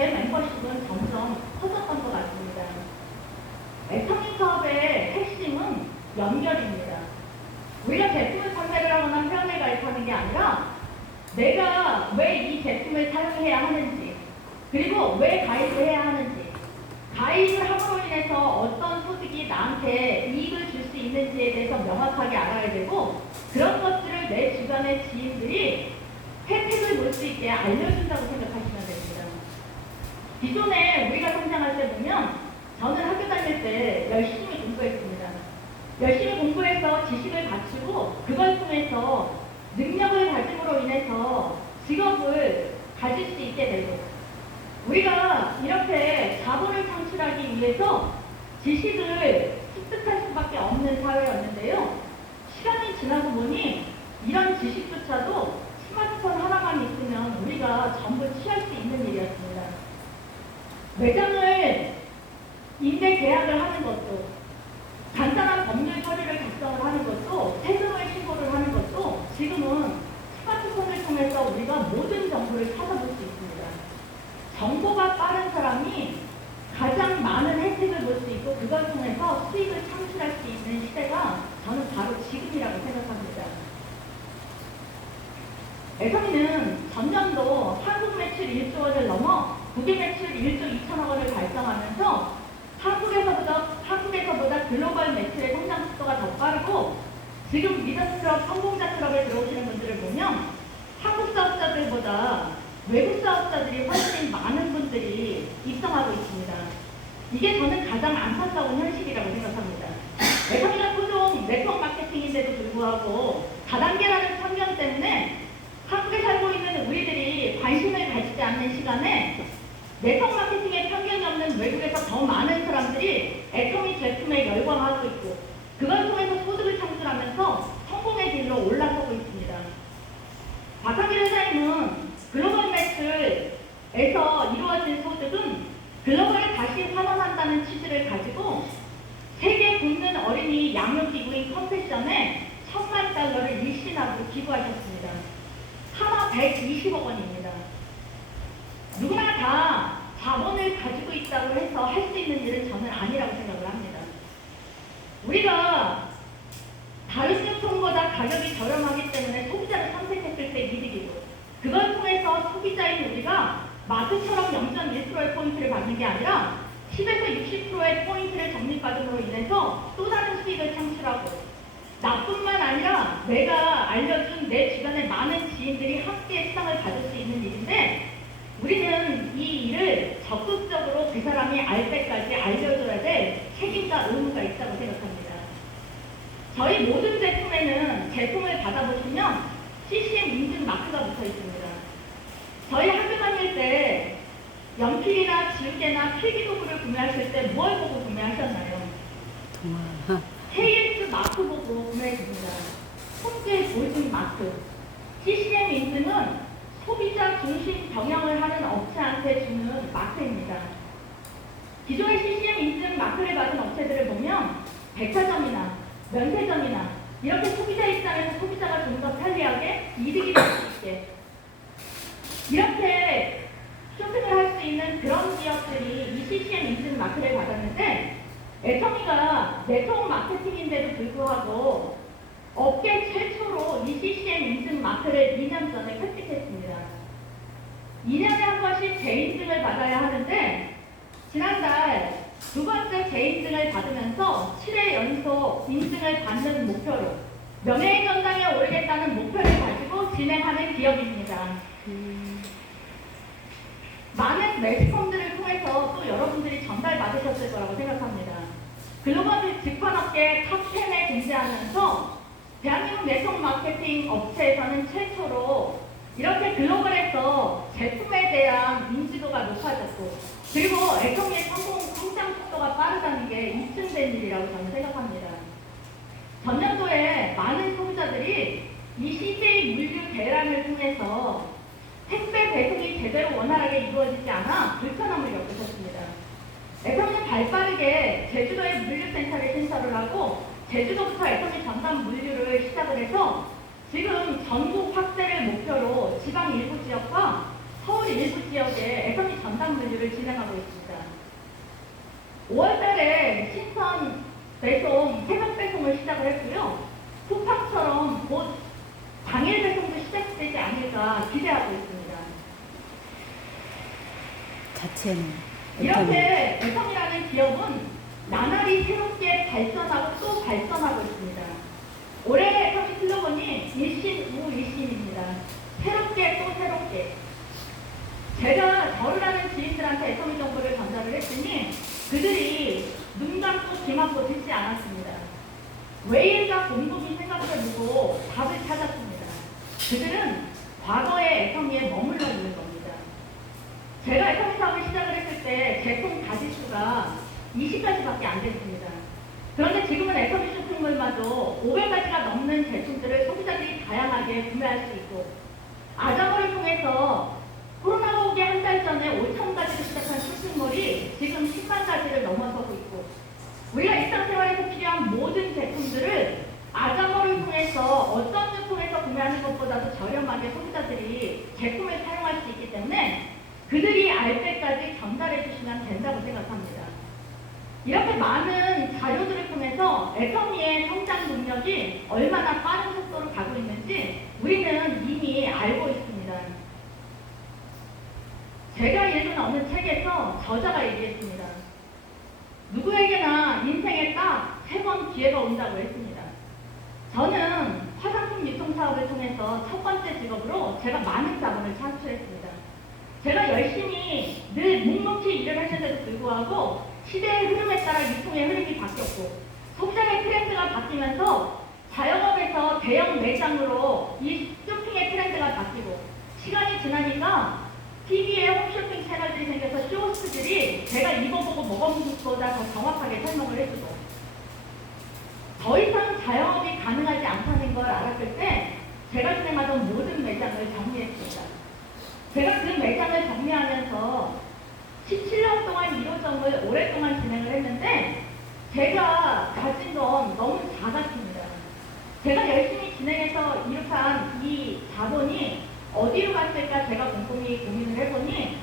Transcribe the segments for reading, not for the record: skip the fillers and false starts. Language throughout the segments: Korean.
제 멤버십은 점점 커졌던 것 같습니다. 애터미 사업의 핵심은 연결입니다. 우리가 제품을 판매를 하거나 회원을 가입하는 게 아니라 내가 왜 이 제품을 사용해야 하는지, 그리고 왜 가입을 해야 하는지, 가입을 함으로 인해서 어떤 소득이 나한테 이익을 줄 수 있는지에 대해서 명확하게 알아야 되고, 그런 것들을 내 주변의 지인들이 혜택을 볼 수 있게 알려준다고 생각하시면 됩니다. 기존에 우리가 성장할 때 보면 저는 학교 다닐 때 열심히 공부했습니다. 열심히 공부해서 지식을 갖추고 그걸 통해서 능력을 가짐으로 인해서 직업을 가질 수 있게 되고, 우리가 이렇게 자본을 창출하기 위해서 지식을 습득할 수밖에 없는 사회였는데요. 시간이 지나고 보니 이런 지식조차도 스마트폰 하나만 있으면 우리가 전부 취할 수 있는 일이었습니다. 매장을 임대 계약을 하는 것도, 간단한 법률 서류를 작성을 하는 것도, 세금을 신고를 하는 것도 지금은 스마트폰을 통해서 우리가 모든 정보를 찾아볼 수 있습니다. 정보가 빠른 사람이 가장 많은 혜택을 볼 수 있고, 그걸 통해서 수익을 창출할 수 있는 시대가 저는 바로 지금이라고 생각합니다. 애터미는 전년도 한국 매출 1조 원을 넘어 국외 매출 1조 2천억 원을 달성하면서 한국에서보다 글로벌 매출의 성장 속도가 더 빠르고, 지금 리더스클럽, 성공자 클럽에 들어오시는 분들을 보면 한국 사업자들보다 외국 사업자들이 훨씬 많은 분들이 입성하고 있습니다. 이게 저는 가장 안타까운 현실이라고 생각합니다. 애터미가 토종 네트워크 마케팅인데도 불구하고 다단계라는 편견 때문에 한국에 살고 있는 우리들이 관심을 가지지 않는 시간에 네트워크 마케팅에 편견이 없는 외국에서 더 많은 사람들이 애터미 제품에 열광하고 있고, 그걸 통해서 소득을 창출하면서 성공의 길로 올라서고 있습니다. 박한길 회장님은 글로벌 매출에서 이루어진 소득은 글로벌에 다시 환원한다는 취지를 가지고 세계 굶는 어린이 양육기구인 컴패션에 1,000만 달러를 일시납으로 기부하셨습니다. 하나 120억 원입니다. 누구나 다 자본을 가지고 있다고 해서 할 수 있는 일은 저는 아니라고 생각을 합니다. 우리가 다른 제품보다 가격이 저렴하기 때문에 소비자를 선택했을 때 이득이고, 그걸 통해서 소비자인 우리가 마트처럼 0.1%의 포인트를 받는 게 아니라 10에서 60%의 포인트를 적립받음으로 인해서 또 다른 수익을 창출하고, 나뿐만 아니라 내가 알려준 내 주변의 많은 지인들이 함께 시장을 가질 수 있는 일인데, 우리는 이 일을 적극적으로 그 사람이 알 때까지 알려줘야 될 책임과 의무가 있다고 생각합니다. 저희 모든 제품에는 제품을 받아보시면 CCM 인증 마크가 붙어 있습니다. 저희 학교 다닐 때 연필이나 지우개나 필기도구를 구매하실 때 뭘 보고 구매하셨나요? KS 마크 보고 구매했습니다. 통계 보증 마크. CCM 인증은 소비자 중심 경영을 하는 업체한테 주는 마크입니다. 기존의 CCM 인증 마크를 받은 업체들을 보면 백화점이나 면세점이나 이렇게 소비자 입장에서 소비자가 좀 더 편리하게 이득이 될 수 있게 이렇게 쇼핑을 할 수 있는 그런 기업들이 이 CCM 인증 마크를 받았는데, 애터미가 네트워크 마케팅인데도 불구하고 업계 최초로 이 CCM 인증 마크를 2년 전에 획득했습니다. 2년에 한 번씩 재인증을 받아야 하는데, 지난달 두 번째 재인증을 받으면서 7회 연속 인증을 받는 목표로 명예의 전당에 오르겠다는 목표를 가지고 진행하는 기업입니다. 많은 매스컴들을 통해서 또 여러분들이 전달받으셨을 거라고 생각합니다. 글로벌 직관업계 탑10에 존재하면서 대한민국 네트워크 마케팅 업체에서는 최초로 이렇게 글로벌에서 제품에 대한 인지도가 높아졌고, 그리고 애터미의 성장 속도가 빠르다는 게 입증된 일이라고 저는 생각합니다. 전년도에 많은 소비자들이 이 CJ 물류 대란을 통해서 택배 배송이 제대로 원활하게 이루어지지 않아 불편함을 겪으셨습니다. 애터미는 발빠르게 제주도에 물류센터를 신설을 하고, 제주도부터 애터미 전담 물류를 시작을 해서 지금 전국 확대를 목표로 지방 일부 지역과 서울 일부 지역에 애터미 전담 분류를 진행하고 있습니다. 5월달에 신선 배송, 새벽 배송을 시작을 했고요. 쿠팡처럼 곧 당일 배송도 시작되지 않을까 기대하고 있습니다. 자체는 이렇게 애터미라는 기업은 나날이 새롭게 발전하고 또 발전하고 있습니다. 올해 애터미 슬로건이 일신 우 일신입니다. 새롭게 또 새롭게. 제가 저를 아는 지인들한테 애터미 정보를 전달을 했더니 그들이 눈 감고 귀 막고 듣지 않았습니다. 왜 일과 공급이 생각해보고 답을 찾았습니다. 그들은 과거의 애터미에 머물러 있는 겁니다. 제가 애터미 사업을 시작을 했을 때 제품 가짓수가 20가지밖에 안 됐습니다. 그런데 지금은 애터미 쇼핑몰마저 500가지가 넘는 제품들을 소비자들이 다양하게 구매할 수 있고, 아자모를 통해서 코로나가 오기 한 달 전에 5,000가지를 시작한 쇼핑몰이 지금 10만 가지를 넘어서고 있고, 우리가 일상생활에서 필요한 모든 제품들을 아자모를 통해서 어떤 제품에서 구매하는 것보다도 저렴하게 소비자들이 제품을 사용할 수 있기 때문에 그들이 알 때까지 전달해 주시면 된다고 생각합니다. 이렇게 많은 자료들을 통해서 애터미의 성장 능력이 얼마나 빠른 속도로 가고 있는지 우리는 이미 알고 있습니다. 제가 읽은 어느 책에서 저자가 얘기했습니다. 누구에게나 인생에 딱 3번 기회가 온다고 했습니다. 저는 화장품 유통 사업을 통해서 첫 번째 직업으로 제가 많은 자본을 창출했습니다. 제가 열심히 늘 묵묵히 일을 했는데도 불구하고 시대의 흐름에 따라 유통의 흐름이 바뀌었고, 소비자의 트렌드가 바뀌면서 자영업에서 대형 매장으로 이 쇼핑의 트렌드가 바뀌고, 시간이 지나니까 TV에 홈쇼핑 채널들이 생겨서 쇼호스트들이 제가 입어보고 먹어본 것보다 더 정확하게 설명을 해주고, 더 이상 자영업이 가능하지 않다는 걸 알았을 때 제가 진행하던 모든 매장을 정리했습니다. 제가 그 매장을 정리하면서 17년 동안 1호점을 오랫동안 진행을 했는데 제가 가진 건 너무 작았습니다. 제가 열심히 진행해서 이룩한 이 자본이 어디로 갔을까 제가 곰곰이 고민을 해보니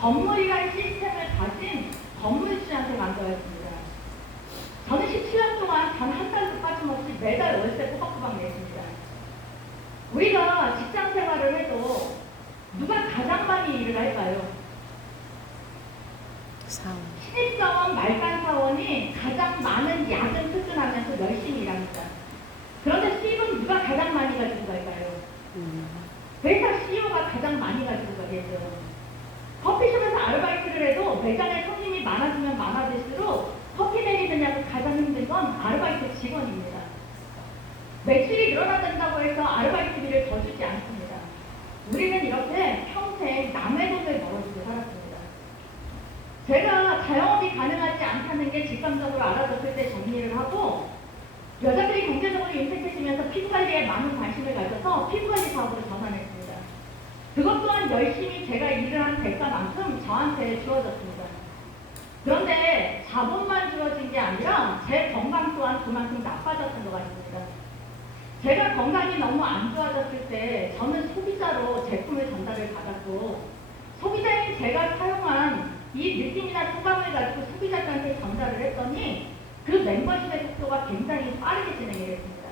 건물이라는 시스템을 가진 건물주한테 만들었습니다. 저는 17년 동안 단 한 달도 빠짐없이 매달 월세 꼬박꼬박 냈습니다. 우리가 직장 생활을 해도 누가 가장 많이 일을 할까요? 사원. 신입사원, 말단사원이 가장 많은 야근 퇴근하면서 열심히 일합니다. 그런데 수입은 누가 가장 많이 가지고 갈까요? 회사 CEO가 가장 많이 가지고 가겠죠. 커피숍에서 아르바이트를 해도 매장에 손님이 많아지면 많아질수록 커피 내리느냐고 가장 힘든 건 아르바이트 직원입니다. 매출이 늘어난다고 해서 아르바이트비를 더 주지 않습니다. 우리는 이렇게 평생 남의 돈을 벌어주고 살았습니다. 제가 자영업이 가능하지 않다는 게 직감적으로 알아졌을 때 정리를 하고, 여자들이 경제적으로 임팩트시면서 피부관리에 많은 관심을 가져서 피부관리 사업으로 전환했습니다. 그것 또한 열심히 제가 일을 한 대가만큼 저한테 주어졌습니다. 그런데 자본만 주어진 게 아니라 제 건강 또한 그만큼 나빠졌던 것 같습니다. 제가 건강이 너무 안 좋아졌을 때 저는 소비자로 제품을 전달을 받았고, 소비자인 제가 사용한 이 느낌이나 소감을 가지고 소비자들한테 전달을 했더니 그 멤버십의 속도가 굉장히 빠르게 진행이 됐습니다.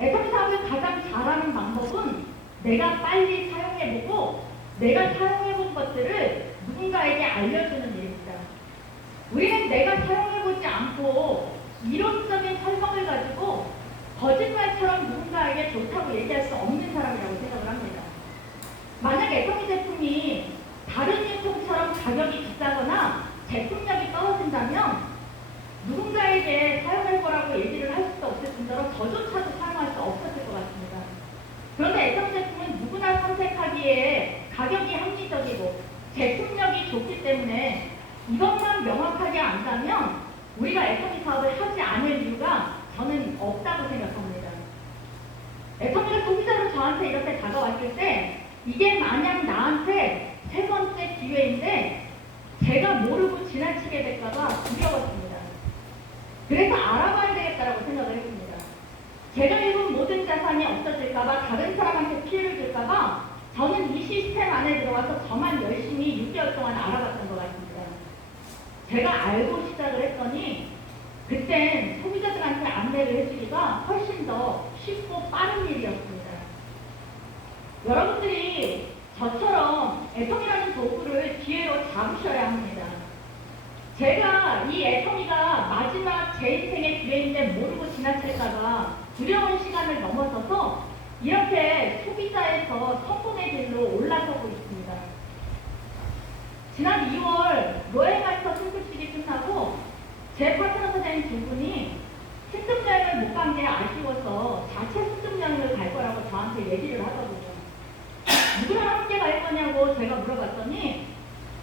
애터미 사업을 가장 잘하는 방법은 내가 빨리 사용해보고 내가 사용해본 것들을 누군가에게 알려주는 일입니다. 우리는 내가 사용해보지 않고 이론적인 설명을 가지고 거짓말처럼 누군가에게 좋다고 얘기할 수 없는 사람이라고 생각을 합니다. 만약 애터미 제품이 다른 유통처럼 가격이 비싸거나 제품력이 떨어진다면 누군가에게 사용해보라고 얘기를 할 수도 없을 뿐더러 저조차도 사용할 수 없었을 것 같습니다. 그런데 애터미 제품은 누구나 선택하기에 가격이 합리적이고 제품력이 좋기 때문에 이것만 명확하게 안다면 우리가 애터미 사업을 하지 않을 이유가 저는 없다고 생각합니다. 애터미가 소비자로 저한테 이렇게 다가왔을 때 이게 만약 나한테 3번째 기회인데 제가 모르고 지나치게 될까봐 두려웠습니다. 그래서 알아봐야 되겠다라고 생각을 했습니다. 제가 입은 모든 자산이 없어질까봐, 다른 사람한테 피해를 줄까봐 저는 이 시스템 안에 들어와서 저만 열심히 6개월 동안 알아봤던 것 같습니다. 제가 알고 시작을 했더니 그땐 소비자들한테 안내를 해주기가 훨씬 더 쉽고 빠른 일이었습니다. 여러분들이 저처럼 애통이라는 도구를 기회로 잡으셔야 합니다. 제가 이 애통이가 마지막 제 인생의 기회인데 모르고 지나칠까봐 두려운 시간을 넘어서서 이렇게 소비자에서 성공의 길로 올라서고 있습니다. 지난 2월 로얄마스터 승급식이 끝나고 제 파트너 선생님 두 분이 승급여행을 못 간 게 아쉬워서 자체 승급여행을 갈 거라고 저한테 얘기를 하더군요. 누구랑 함께 갈 거냐고 제가 물어봤더니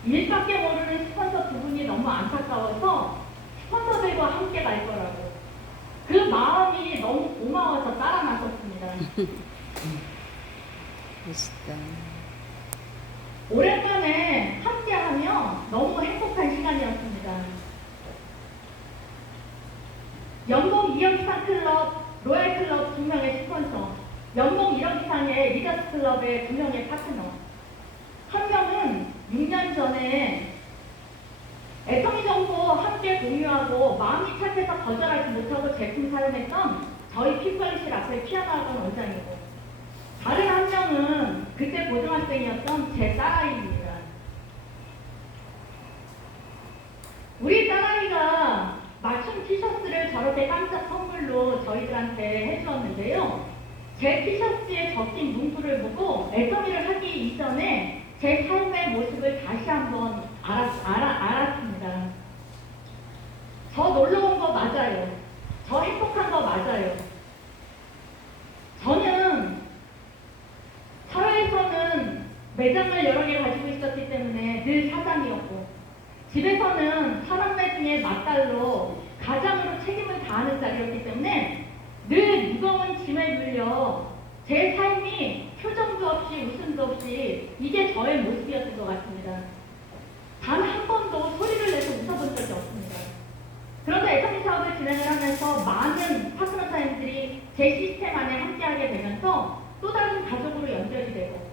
일밖에 모르는 스폰서 두 분이 너무 안타까워서 스폰서들과 함께 갈 거라고. 그 마음이 너무 고마워서 따라 나섰습니다. 멋있다. 오랜만에 함께하며 너무 행복한 시간이었습니다. 연봉 2억 이상 클럽, 로얄클럽 2명의 스폰서, 연봉 1억 이상의 리더스 클럽의 2명의 파트너. 한 명은 6년 전에 애터미 정보 함께 공유하고 마음이 착해서 거절하지 못하고 제품 사용했던 저희 피부관리실 앞에 피아노 학원 원장이고, 다른 한 명은 그때 고등학생이었던 제 딸아이입니다. 우리 딸아이가 맞춤 티셔츠를 저렇게 깜짝 선물로 저희들한테 해주었는데요. 제 티셔츠에 적힌 문구를 보고 애터미를 하기 이전에 제 삶의 모습을 다시 한번 알았습니다. 저 놀러 온 거 맞아요. 저 행복한 거 맞아요. 저는 사회에서는 매장을 여러 개 가지고 있었기 때문에 늘 사장이었고, 집에서는 사람매 중에 맏딸로 가장으로 책임을 다하는 자리였기 때문에 늘 무거운 짐에 눌려 제 삶이 표정도 없이 웃음도 없이 이게 저의 모습이었던 것 같습니다. 단 한 번도 소리를 내서 웃어본 적이 없습니다. 그런데 애터미 사업을 진행을 하면서 많은 파트너사님들이 제 시스템 안에 함께하게 되면서 또 다른 가족으로 연결이 되고,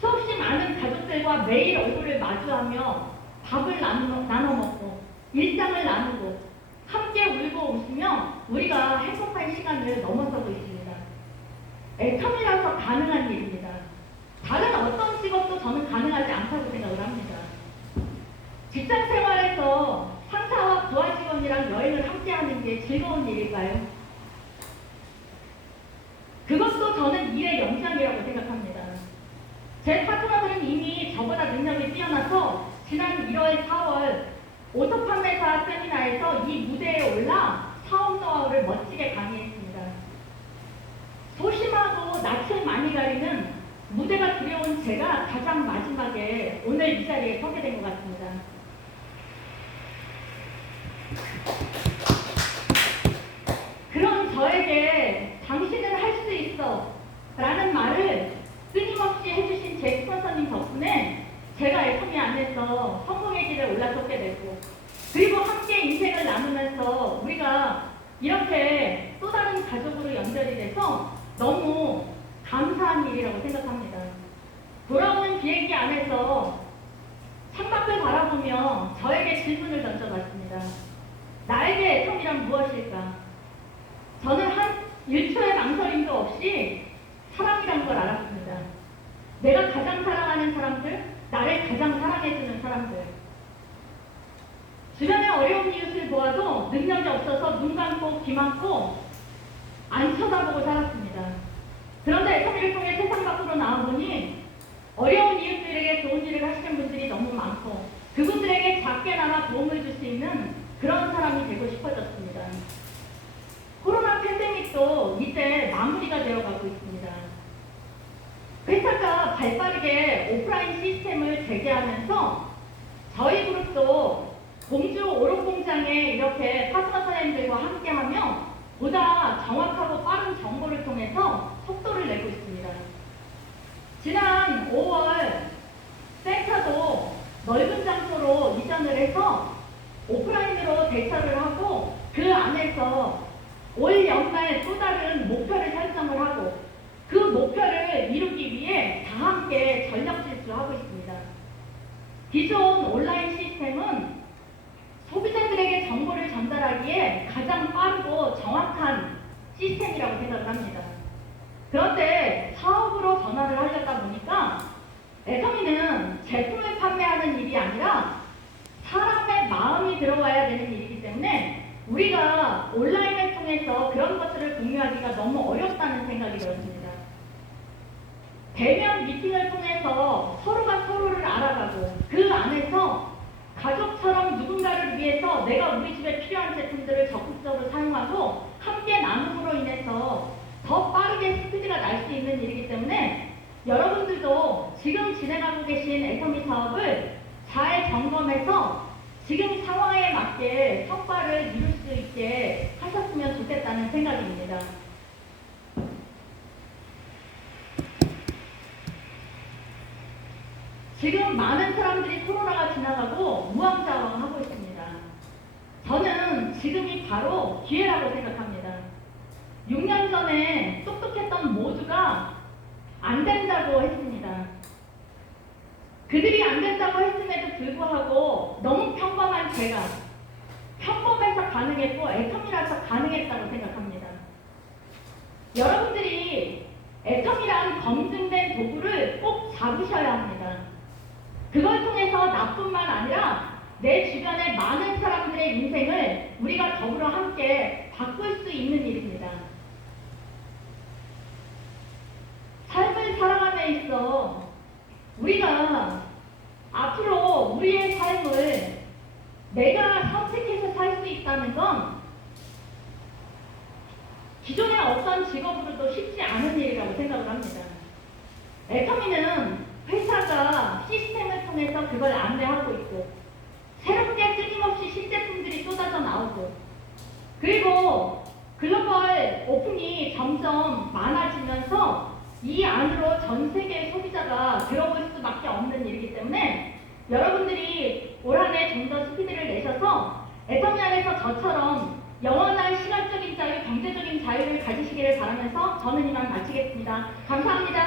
수없이 많은 가족들과 매일 얼굴을 마주하며 밥을 나눠 먹고 일상을 나누고 함께 울고 웃으며 우리가 행복한 시간을 넘어서고 있습니다. 애터미라서 가능한 일입니다. 다른 어떤 직업도 저는 가능하지 않다고 생각을 합니다. 직장 생활에서 상사와 부하 직원이랑 여행을 함께 하는 게 즐거운 일일까요? 그것도 저는 일의 영향이라고 생각합니다. 제 파트너들은 이미 저보다 능력이 뛰어나서 지난 1월, 4월 오토 판매사 세미나에서 이 무대에 올라 사업 노하우를 멋지게 강의했습니다. 소심하고 낯을 많이 가리는 무대가 두려운 제가 가장 마지막에 오늘 이 자리에 서게 된 것 같습니다. 그런 저에게 당신은 할 수 있어 라는 말을 끊임없이 해주신 제 스폰서님 덕분에 제가 애터미 안에서 성공의 길에 올라섰게 됐고, 그리고 함께 인생을 나누면서 우리가 이렇게 또 다른 가족으로 연결이 돼서 너무 감사한 일이라고 생각합니다. 돌아오는 비행기 안에서 창밖을 바라보며 저에게 질문을 던져봤습니다. 나에게 애터미란 무엇일까? 저는 한 1초의 망설임도 없이 사랑이란 걸 알았습니다. 내가 가장 사랑하는 사람들, 나를 가장 사랑해주는 사람들. 주변의 어려운 이웃을 보아도 능력이 없어서 눈 감고 귀 막고 안 쳐다보고 살았습니다. 그런데 애터미를 통해 세상 밖으로 나와보니 어려운 이웃들에게 좋은 일을 하시는 분들이 너무 많고, 그분들에게 작게나마 도움을 줄 수 있는 그런 사람이 되고 싶어졌습니다. 코로나 팬데믹도 이제 마무리가 되어가고 있습니다. 회사가 발빠르게 오프라인 시스템을 재개하면서 저희 그룹도 공주 오롯공장에 이렇게 파트너 사장님들과 함께하며 보다 정확하고 빠른 정보를 통해서 속도를 내고 있습니다. 지난 5월 센터도 넓은 장소로 이전을 해서 오프라인으로 대처를 하고, 그 안에서 올 연말 또 다른 목표를 설정을 하고 그 목표를 이루기 위해 다 함께 기존 온라인 시스템은 소비자들에게 정보를 전달하기에 가장 빠르고 정확한 시스템이라고 생각을 합니다. 그런데 사업으로 전환을 하려다 보니까 애터미는 제품을 판매하는 일이 아니라 사람의 마음이 들어와야 되는 일이기 때문에 우리가 온라인을 통해서 그런 것들을 공유하기가 너무 어렵다는 생각이 들었습니다. 대면 미팅을 통해서 서로가 서로를 알아가고 그 안에서 가족처럼 누군가를 위해서 내가 우리 집에 필요한 제품들을 적극적으로 사용하고 함께 나눔으로 인해서 더 빠르게 스피드가 날 수 있는 일이기 때문에 여러분들도 지금 진행하고 계신 애터미 사업을 잘 점검해서 지금 상황에 맞게 성과를 이룰 수 있게 하셨으면 좋겠다는 생각입니다. 지금 많은 사람들이 코로나가 지나가고 무왕자왕하고 있습니다. 저는 지금이 바로 기회라고 생각합니다. 6년 전에 똑똑했던 모두가 안 된다고 했습니다. 그들이 안 된다고 했음에도 불구하고 너무 평범한 제가 평범해서 가능했고 애터미라서 가능했다고 생각합니다. 여러분들이 애터미란 검증된 도구를 꼭 잡으셔야 합니다. 그걸 통해서 나뿐만 아니라 내 주변의 많은 사람들의 인생을 우리가 더불어 함께 바꿀 수 있는 일입니다. 삶을 살아감에 있어 우리가 앞으로 우리의 삶을 내가 선택해서 살 수 있다는 건 기존의 어떤 직업으로도 쉽지 않은 일이라고 생각을 합니다. 애터미는 회사가 시스템을 통해서 그걸 안내하고 있고 새롭게 끊임없이 신제품들이 쏟아져 나오고 그리고 글로벌 오픈이 점점 많아지면서 이 안으로 전 세계의 소비자가 들어올 수밖에 없는 일이기 때문에 여러분들이 올 한 해 좀 더 스피드를 내셔서 애터미 안에서 저처럼 영원한 시간적인 자유, 경제적인 자유를 가지시기를 바라면서 저는 이만 마치겠습니다. 감사합니다.